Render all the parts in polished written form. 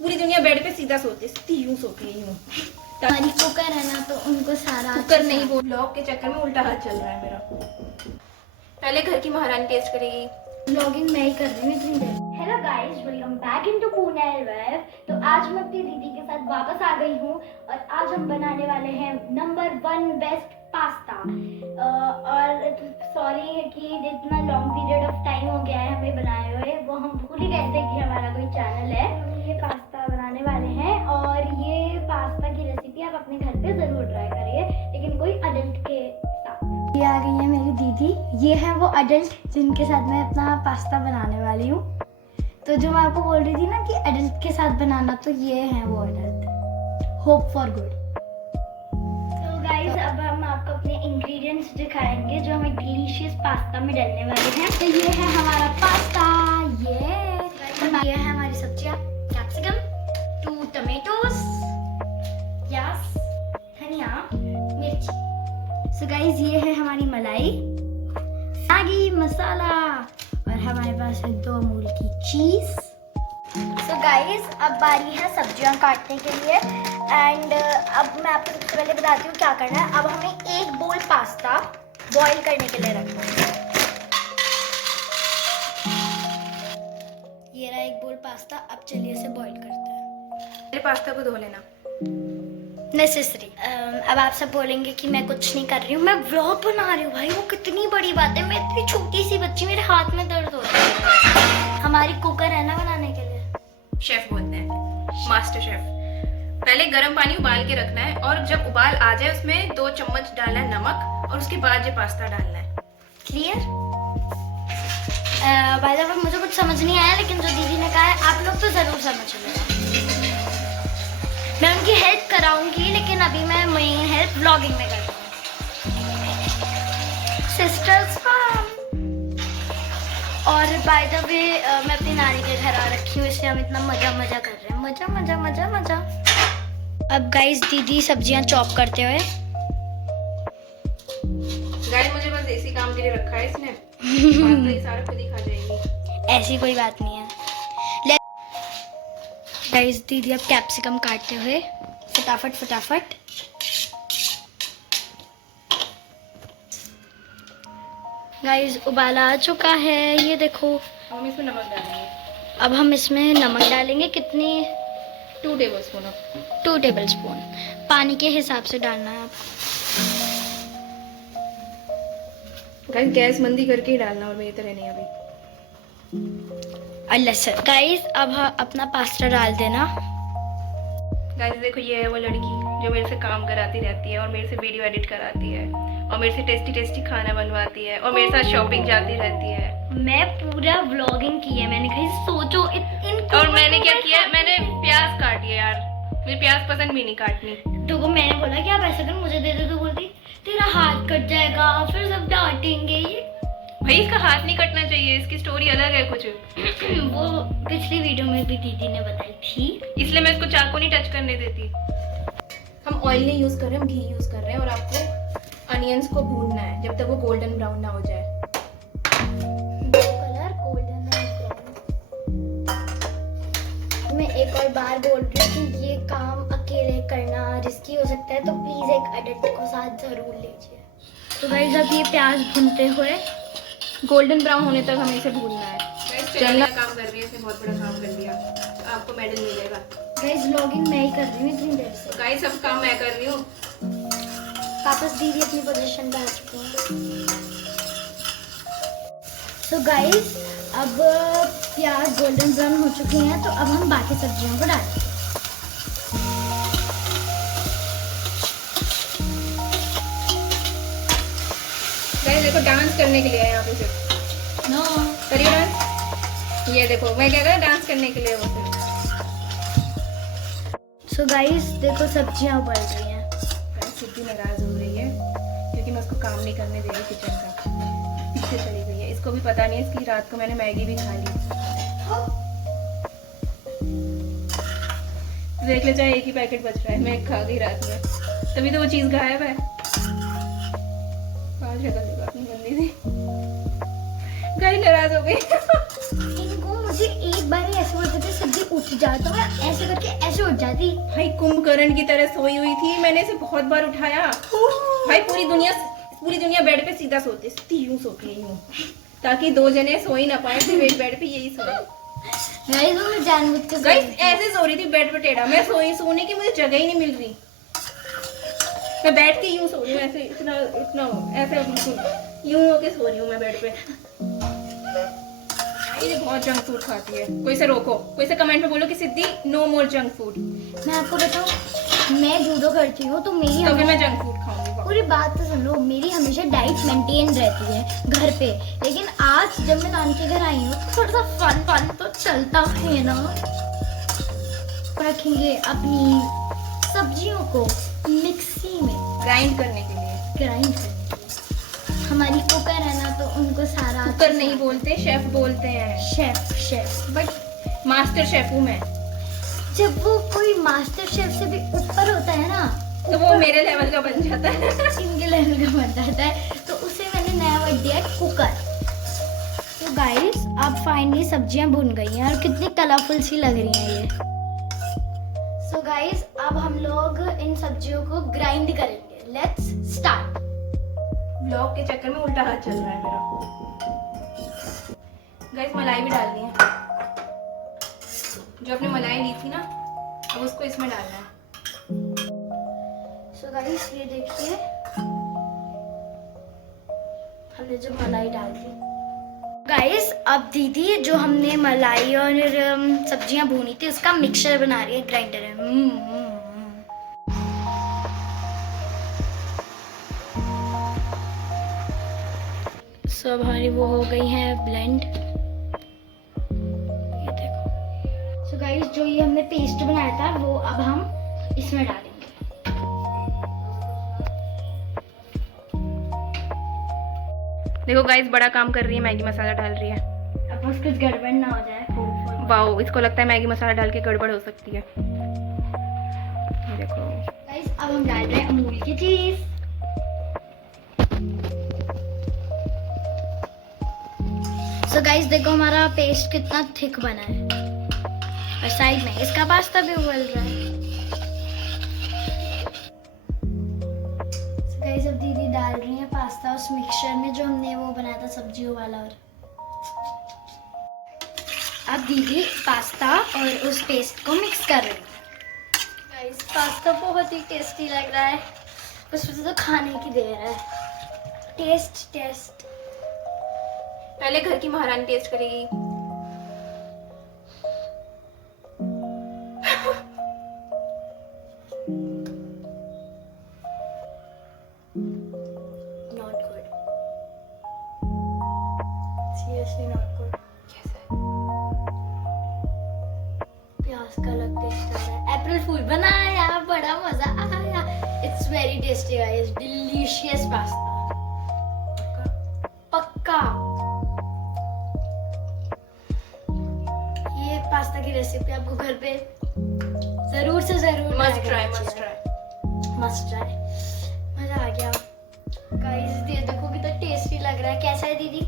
पूरी दुनिया बेड पे सीधा सोती, सीधी यूं सोती है यूं। हमारी कुकर है ना, तो उनको सारा कुकर नहीं, वो ब्लॉग के चक्कर में उल्टा हाथ चल रहा है मेरा। पहले घर की महारानी टेस्ट करेगी। व्लॉगिंग मैं ही कर रही हूँ इतनी देर। Hello guys, welcome back into Pune web. तो आज मैं अपनी दीदी के साथ वापस आ गई हूँ और आज हम बनाने वाले हैं नंबर 1 बेस्ट पास्ता। और सॉरी है कि इतना लॉन्ग पीरियड ऑफ टाइम हो गया है हमें बनाए हुए, वो हम भूल ही गए थे कि हमारा कोई चैनल है। हम ये पास्ता बनाने वाले हैं और ये पास्ता की रेसिपी आप अपने घर पे जरूर ट्राई करिए, लेकिन कोई अडल्ट के साथ। ये आ गई है मेरी दीदी, ये है वो अडल्ट जिनके साथ मैं अपना पास्ता बनाने वाली हूँ। तो जो मैं आपको बोल रही थी ना कि अडल्ट के साथ बनाना, तो ये है वो अडल्ट। Hope for good. तो गाइस अब हम आपको अपने इंग्रेडिएंट्स दिखाएंगे जो हमें डिलीशियस पास्ता में डलने वाले हैं। तो ये है हमारा पास्ता, ये है हमारी सब्जियां, कैप्सिकम, 2 टमेटोज, प्याज, धनिया, मिर्ची। सो गाइस ये है हमारी मलाई, मैगी मसाला और हमारे पास है 2 अमूल की चीज। सो गाइस अब बारी है सब्जियां काटने के लिए। एंड अब मैं आपको सबसे पहले बताती हूँ क्या करना है। अब हमें 1 बोल पास्ता बॉईल करने के लिए रखना है। ये रहा 1 बोल पास्ता। अब चलिए इसे बॉईल करते हैं। मेरे पास्ता को धो लेना नेसेसरी। अब आप सब बोलेंगे कि मैं कुछ नहीं कर रही हूँ, मैं व्लॉग बना रही हूँ। भाई वो कितनी बड़ी बात है, मैं इतनी छोटी सी बच्ची, मेरे हाथ में दर्द होता है। हमारी कुकर है ना बनाने के लिए, शेफ बोलते हैं, मास्टर शेफ। पहले गर्म पानी उबाल के रखना है और जब उबाल आ जाए उसमें 2 चम्मच डालना है नमक और उसके बाद ये पास्ता डालना है। क्लियर? बाय द वे मुझे कुछ समझ नहीं आया, लेकिन जो दीदी ने कहा है आप लोग तो जरूर समझ लेना। मैं उनकी हेल्प कराऊंगी, लेकिन अभी मैं मेन हेल्प व्लॉगिंग में कर रही हूँ। सिस्टर्स काम। और बाय द वे मैं अपनी नानी के घर आ रखी हूँ, इसलिए हम इतना मजा कर रहे हैं। मजा मजा मजा मजा। अब गाइस दीदी सब्जियां चॉप करते हुए। गाइस मुझे बस इसी काम के लिए रखा है इसने। पास्ता ये सारा खुद ही खा जाएगी। ऐसी कोई बात नहीं है। गाइस दीदी अब कैप्सिकम काटते हुए फटाफट। गाइस उबाला आ चुका है, ये देखो। हम इसमें नमक डालेंगे। अब हम इसमें नमक डालेंगे। कितनी? 2 टेबलस्पून। 2 टेबलस्पून। पानी के हिसाब से डालना है आपको। गाइस गैस मंदी करके ही डालना और मेरी तरह नहीं अभी। अल्लाह सर। गाइस अब अपना पास्ता डाल देना। गाइस देखो ये है वो लड़की जो मेरे से काम कराती रहती है और मेरे से वीडियो एडिट कराती है और मेरे से टेस्टी खाना बनवाती है और मेरे साथ शॉपिंग जाती रहती है। मैं पूरा व्लॉगिंग की है मैंने, कहीं सोचो और मैंने क्या किया, मैंने प्याज काटी है यार, मुझे प्याज पसंद भी नहीं काटनी। तो मैंने बोला कि आप ऐसा कर मुझे दे दो, तो बोलती तेरा हाथ कट जाएगा, फिर सब डांटेंगे। ये भाई इसका हाथ नहीं कटना चाहिए, इसकी स्टोरी अलग है कुछ। वो पिछली वीडियो में भी दीदी ने बताई थी, इसलिए मैं इसको चाकू नहीं टच करने देती। हम ऑयल नहीं यूज कर रहे, हम घी यूज कर रहे हैं और आपको अनियंस को भूनना है जब तक वो गोल्डन ब्राउन ना हो जाए। Colour golden brown. मैं एक और बार बोल रही हूँ कि ये काम अकेले करना रिस्की हो सकता है, तो प्लीज एक एडिटर को साथ जरूर लीजिए। तो गाइस अब ये प्याज भूनते हुए गोल्डन ब्राउन होने तक हमें इसे भूनना है। चलना काम कर रही है, इसने बहुत बड़ा काम कर दिया, आपको मेडल मिलेगा। गाइस व्लॉगिंग मैं ही कर रही हूँ इतनी देर से। गाइस सब काम मैं कर रही हूँ। वापस दीदी अपनी पोजीशन पे आ चुकी हैं। तो गाइस अब प्याज गोल्डन ब्राउन हो चुकी हैं, तो अब हम बाकी सब्जियों को डालेंगे। गाइस देखो डांस करने के लिए है यहाँ पे सिर्फ। नो करिए डांस। ये देखो मैं क्या कर रहा डांस करने के लिए वो सिर्फ। सो गाइस देखो सब्जियां उबल रही हैं। सिद्धि नाराज हो रही है क्योंकि मैं उसको काम नहीं करने दे रही किचन का, पीछे चली गई है। इसको भी पता नहीं है इसकी रात को मैंने मैगी भी खा ली। देख ले चाहे एक ही पैकेट बच रहा है, मैं खा गई रात में, तभी तो वो चीज गायब है। शक्ल अपनी गंदी सी। गाइस नाराज हो गई। इनको मुझे एक बार ही ऐसे बोलते थे सब्जी उठ जाता है, ऐसे करके ऐसे उठ जाती। भाई कुंभकर्ण की तरह सोई हुई थी, मैंने इसे बहुत बार उठाया। भाई पूरी दुनिया बेड पे सीधा सीधी यूं सोती है यूं, ताकि दो जने सो ही ना पाए, सिर्फ एक बेड पे यही सोए। गाइस वो मैं जानबूझ के गाइस ऐसे सो रही थी बेड पे टेढ़ा, मैं सोने की मुझे जगह ही नहीं मिल रही। मैं बैठ के यूं सो रही हूँ, ऐसे इतना ऐसे बिल्कुल यूं होके सो रही हूँ मैं बेड पे। ये बहुत जंक फूड खाती है। कोई से रोको, कोई से कमेंट में बोलो कि सिद्धि नो मोर जंक फूड। मैं आपको बताऊं, मैं जूडो करती हूँ तो मेरी तो फिर मैं जंक फूड खाऊंगी। पूरी बात तो सुन लो, मेरी हमेशा डाइट मेंटेन रहती है घर पे, लेकिन आज जब मैं नानी के घर आई हूँ तो थोड़ा सा फन तो चलता है ना। रखेंगे अपनी सब्जियों को मिक्सी में ग्राइंड करने के लिए। ग्राइंड करने के लिए। हमारी कुकर है ना, तो उनको सारा कुकर नहीं बोलते, शेफ बोलते हैं। शेफ बट मास्टर शेफ हूँ मैं। जब वो कोई मास्टर शेफ से भी ऊपर होता है ना, तो वो मेरे लेवल का बन जाता है। इनके लेवल का बन जाता है, तो उसे मैंने नया वर्ड दिया है कुकर। तो गाइस अब फाइनली सब्जियां भुन गई हैं और कितनी कलरफुल सी लग रही हैं ये। सो गाइस अब हम लोग इन सब्जियों को ग्राइंड करेंगे। Let's start. ब्लॉग के चक्कर में उल्टा हाथ चल रहा है मेरा। गाइस मलाई भी डालनी है, जो अपने मलाई ली थी ना, अब उसको इसमें डालना है। सो गाइस ये देखिए, हमने जो मलाई डाल दी। गाइस अब दीदी जो हमने मलाई और सब्जियां भूनी थी उसका मिक्सचर बना रही है ग्राइंडर में। सब हमारी वो हो गई है ब्लेंड। ये देखो। सो गाइस जो ये हमने पेस्ट बनाया था वो अब हम इसमें डालेंगे। देखो गाइस बड़ा काम कर रही है, मैगी मसाला डाल रही है। अब बस कुछ गड़बड़ ना हो जाए। वाओ, इसको लगता है मैगी मसाला डाल के गड़बड़ हो सकती है। ये देखो गाइस अब हम डाल रहे हैं अमूल की चीज। सो गाइस देखो हमारा पेस्ट कितना थिक बना है, और साइड में इसका पास्ता भी उबल रहा है। सो गाइस अब दीदी डाल रही है पास्ता उस मिक्सचर में जो हमने वो बनाया था सब्जियों वाला। और अब दीदी पास्ता और उस पेस्ट को मिक्स कर रही है। गाइस पास्ता बहुत ही टेस्टी लग रहा है, बस मुझे तो खाने की देर है। टेस्ट पहले घर की महारानी टेस्ट करेगी। Not good. Seriously not good. कैसा है? प्याज का अलग टेस्ट आता है। अप्रैल फूल बनाया, बड़ा मजा आया। It's very tasty guys, delicious pasta. पक्का। ये पास्ता की रेसिपी आपको घर पे जरूर से जरूर मस्ट ट्राई। Must try. मजा आ गया गाइस। ये देखो कितना टेस्टी लग रहा है। कैसा है दीदी?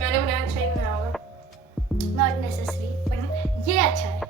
मैंने बनाया, अच्छा ही बनाया होगा। नॉट नेसेसरी, बट ये अच्छा है।